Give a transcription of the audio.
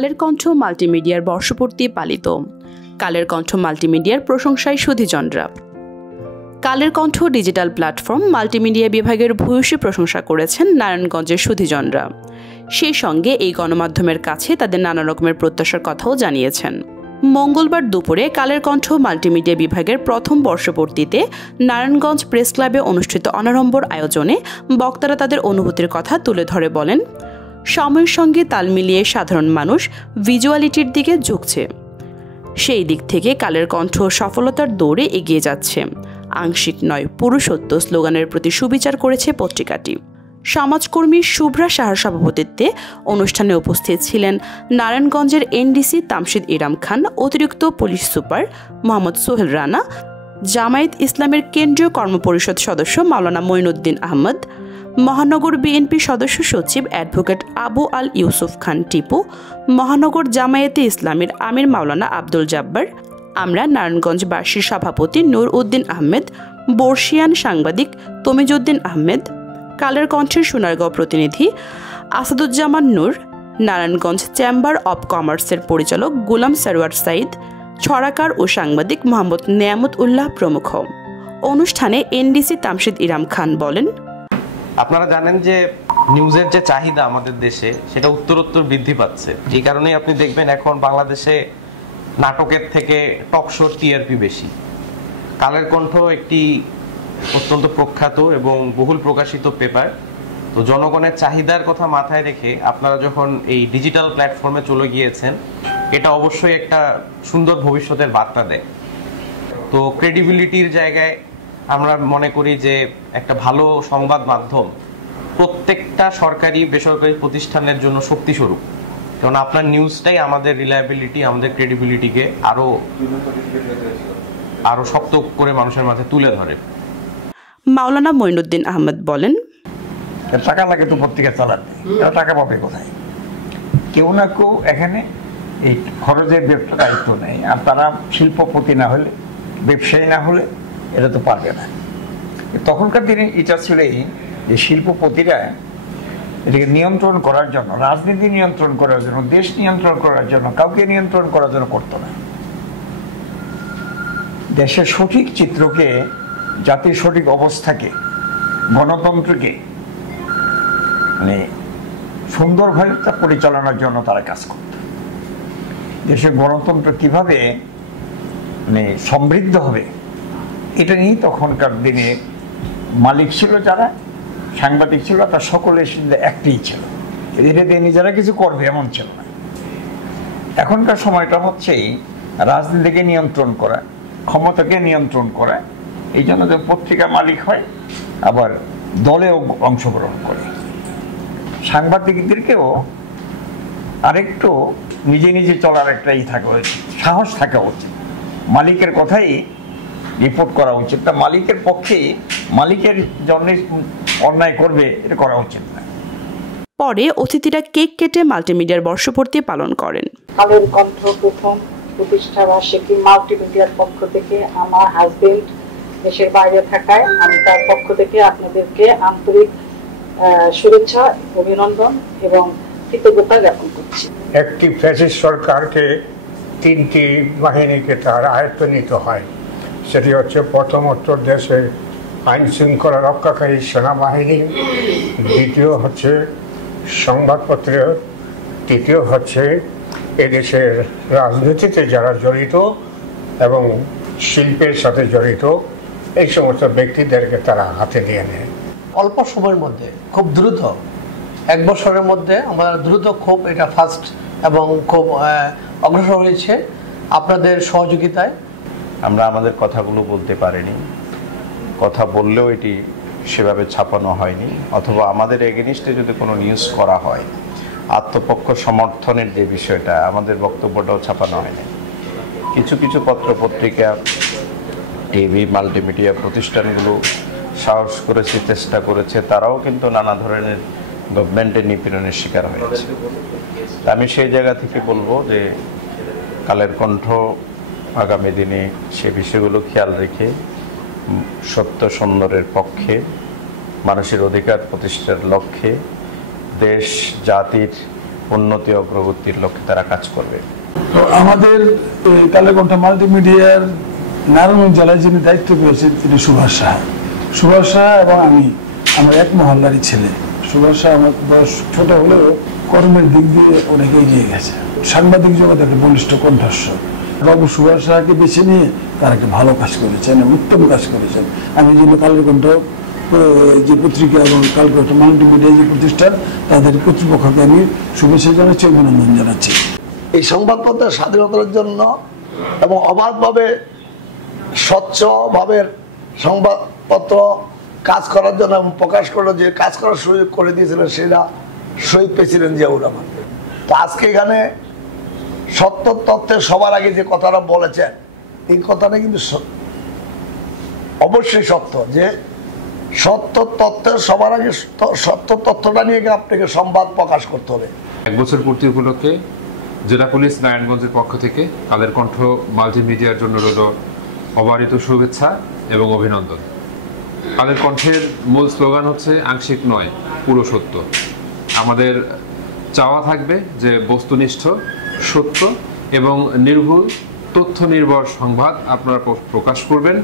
কালের কণ্ঠ মাল্টিমিডিয়ার বর্ষপূর্তি পালিত। কালের কণ্ঠ মাল্টিমিডিয়ার প্রশংসায় সুধীজনরা। Kaler Kantho digital platform multimedia বিভাগের ভূয়সী প্রশংসা করেছেন নারায়ণগঞ্জের সুধীজনরা। সেই সঙ্গে এই গণমাধ্যমের কাছে তাদের নানা রকমের প্রত্যাশার কথাও জানিয়েছেন। মঙ্গলবার দুপুরে কালের কণ্ঠ মাল্টিমিডিয়া বিভাগের প্রথম বর্ষপূর্তিতে নারায়ণগঞ্জ প্রেস ক্লাবে অনুষ্ঠিত অনাড়ম্বর আয়োজনে বক্তারা তাদের অনুভূতির কথা তুলে ধরে বলেন, সময়ের সঙ্গে তাল মিলিয়ে সাধারণ মানুষ ভিজুয়ালিটির দিকে ঝুঁকছে। সেই দিক থেকে কালের কণ্ঠ সফলতার দৌড়ে এগিয়ে যাচ্ছে। আংশিক নয়, পুরুষত্ব স্লোগানের প্রতি সুবিচার করেছে পত্রিকাটি। সমাজকর্মী শুভ্রা সাহার সভাপতিত্বে অনুষ্ঠানে উপস্থিত ছিলেন নারায়ণগঞ্জের এনডিসি তামশিদ ইরাম খান, অতিরিক্ত পুলিশ সুপার মোহাম্মদ সোহেল রানা, জামায়াত ইসলামের কেন্দ্রীয় কর্মপরিষদ সদস্য মাওলানা মঈনুদ্দিন আহমদ, মহানগর বিএনপি সদস্য সচিব অ্যাডভোকেট আবু আল ইউসুফ খান টিপু, মহানগর জামায়াতে ইসলামের আমির মাওলানা আব্দুল জাব্বার, আমরা নারায়ণগঞ্জবাসীর সভাপতি নূর উদ্দিন আহমেদ, বর্ষিয়ান সাংবাদিক তমিজউদ্দিন আহমেদ, কালের কণ্ঠের সোনারগাঁও প্রতিনিধি আসাদুজ্জামান নূর, নারায়ণগঞ্জ চেম্বার অব কমার্সের পরিচালক গোলাম সরওয়ার সাইদ, ছড়াকার ও সাংবাদিক মোহাম্মদ নেয়ামত উল্লাহ প্রমুখ। অনুষ্ঠানে এনডিসি তামশিদ ইরাম খান বলেন, আপনারা জানেন যে নিউজের যে চাহিদা আমাদের দেশে সেটা উত্তরোত্তর বৃদ্ধি পাচ্ছে। এই কারণেই আপনি দেখবেন এখন বাংলাদেশে নাটকের থেকে টক শো টিআরপি বেশি। কালের কণ্ঠ একটি অত্যন্ত প্রখ্যাত এবং বহুল প্রকাশিত পেপার। তো জনগণের চাহিদার কথা মাথায় রেখে আপনারা যখন এই ডিজিটাল প্ল্যাটফর্মে চলে গিয়েছেন, এটা অবশ্যই একটা সুন্দর ভবিষ্যতের বার্তা দেয়। তো ক্রেডিবিলিটির জায়গায় আমরা মনে করি যে একটা ভালো সংবাদ মাধ্যম প্রত্যেকটা সরকারি বেসরকারি প্রতিষ্ঠানের জন্য শক্তিস্বরূপ, কারণ আপনার নিউজটাই আমাদের রিলায়েবিলিটি, আমাদের ক্রেডিবিলিটিকে আরো শক্ত করে মানুষের মাঝে তুলে ধরে। মাওলানা মঈনুদ্দিন আহমেদ বলেন, টাকা লাগে তো পত্রিকা চালাতে, টাকা পাবে কোথায়? কেউ না কেউ এখানে এই খরচের দায়িত্ব নেই। আর তারা শিল্পপতি না হলে, ব্যবসায়ী না হলে এটা তো পারবে না। তখনকার দিনে এটা ছিল যে শিল্পপতিরা এটাকে নিয়ন্ত্রণ করার জন্য, রাজনীতি নিয়ন্ত্রণ করার জন্য, দেশ নিয়ন্ত্রণ করার জন্য, কাউকে নিয়ন্ত্রণ করার জন্য করতো না। দেশের সঠিক চিত্রকে, জাতির সঠিক অবস্থাকে, গণতন্ত্রকে মানে সুন্দরভাবে তা পরিচালনার জন্য তারা কাজ করত। দেশের গণতন্ত্র কিভাবে মানে সমৃদ্ধ হবে এটা নিয়ে তখনকার দিনে মালিক ছিল যারা, সাংবাদিক ছিল, তার সকলের সিদ্ধে একটাই ছিল, এটা দিয়ে নিজেরা কিছু করবে এমন ছিল না। এখনকার সময়টা হচ্ছে রাজনীতিকে নিয়ন্ত্রণ করা, ক্ষমতাকে নিয়ন্ত্রণ করা। এই জন্য যে পত্রিকা মালিক হয়, আবার দলেও অংশগ্রহণ করে। সাংবাদিকদেরকেও আরেকটু নিজে নিজে চলার একটা থাকা উচিত, সাহস থাকা উচিত। মালিকের কথাই রিপোর্ট করা উচিত না, মালিকের পক্ষে মালিকের জন্য অন্যায় করবে এটা করা উচিত না। পরে অতিথিরা কেক কেটে মাল্টিমিডিয়ার বর্ষপূর্তি পালন করেন। কালের কণ্ঠ প্রথম প্রতিষ্ঠা বার্ষিকী মাল্টিমিডিয়ার পক্ষ থেকে আমার হাজবেন্ড দেশের বাইরে থাকায় আমি তার পক্ষ থেকে আপনাদেরকে আন্তরিক শুভেচ্ছা, অভিনন্দন এবং কৃতজ্ঞতা জ্ঞাপন করছি। একটি ফ্যাসিস্ট সরকারকে তিনটি বাহিনীকে তার আয়ত্ত নিতে হয়। সেটি হচ্ছে প্রথমত দেশের আইন শৃঙ্খলা রক্ষাকারী সেনাবাহিনী, দ্বিতীয় হচ্ছে সংবাদপত্র, তৃতীয় হচ্ছে এদেশের রাজনীতিতে যারা জড়িত এবং শিল্পের সাথে জড়িত এই সমস্ত ব্যক্তিদেরকে তারা হাতে দিয়ে নেয়। অল্প সময়ের মধ্যে খুব দ্রুত, এক বছরের মধ্যে আমরা দ্রুত খুব এটা ফাস্ট এবং খুব অগ্রসর হয়েছে আপনাদের সহযোগিতায়। আমরা আমাদের কথাগুলো বলতে পারিনি, কথা বললেও এটি সেভাবে ছাপানো হয়নি, অথবা আমাদের এগেনিস্টে যদি কোনো নিউজ করা হয়, আত্মপক্ষ সমর্থনের যে বিষয়টা, আমাদের বক্তব্যটাও ছাপানো হয়নি। কিছু কিছু পত্র পত্রিকা, টিভি, মাল্টিমিডিয়া প্রতিষ্ঠানগুলো সাহস করেছে, চেষ্টা করেছে, তারাও কিন্তু নানা ধরনের গভর্নমেন্টের নিপীড়নের শিকার হয়েছে। আমি সেই জায়গা থেকে বলবো যে কালের কণ্ঠ আগামী দিনে সে বিষয়গুলো খেয়াল রেখে সত্য সুন্দরের পক্ষে, মানুষের অধিকার প্রতিষ্ঠার লক্ষ্যে, দেশ জাতির উন্নতি অগ্রগতির লক্ষ্যে তারা কাজ করবে। তো আমাদের কালের কণ্ঠ মাল্টিমিডিয়ার নারায়ণগঞ্জ জেলায় যিনি দায়িত্ব পেয়েছেন তিনি সুভাষ সাহা। সুভাষ সাহা এবং আমি আমার এক মহল্লারই ছেলে। সুভাষ সাহা আমার বয়স ছোট হলেও কর্মের দিক দিয়ে অনেক এগিয়ে গেছে, সাংবাদিক জগতে একটা বলিষ্ঠ কণ্ঠস্বর। বাবু সুভাষ সাহাকে বেছে নিয়ে তারা একটা ভালো কাজ করেছেন, উত্তম কাজ করেছেন। আমি জন্য কালের কণ্ঠ যে পত্রিকা এবং কালের কণ্ঠ মাল্টিমিডিয়া যে প্রতিষ্ঠান তাদের কর্তৃপক্ষকে আমি শুভেচ্ছা জানাচ্ছি, অভিনন্দন জানাচ্ছি। এই সংবাদপত্রের স্বাধীনতার জন্য এবং অবাধভাবে স্বচ্ছভাবে সংবাদপত্র কাজ করার জন্য এবং প্রকাশ করার যে কাজ করার সুযোগ করে দিয়েছিলেন সেটা শহীদ প্রেসিডেন্ট জিয়াউর রহমান। তো আজকে এখানে সত্য তথ্যের সবার আগে যে কথাটা বলেছেন এই কথাটা কিন্তু অবশ্যই সত্য, যে সত্য তথ্যের সবার আগে সত্য তথ্যটা নিয়ে আপনাকে সংবাদ প্রকাশ করতে হবে। 1 বছর পূর্তি উপলক্ষে জেলা পুলিশ নারায়ণগঞ্জের পক্ষ থেকে কালের কণ্ঠ মাল্টিমিডিয়ার জন্য রইল অবারিত শুভেচ্ছা এবং অভিনন্দন। কালের কণ্ঠের মূল স্লোগান হচ্ছে আংশিক নয়, পুরো সত্য। আমাদের চাওয়া থাকবে যে বস্তুনিষ্ঠ, সত্য এবং নির্ভুল তথ্য নির্ভর সংবাদ আপনারা প্রকাশ করবেন।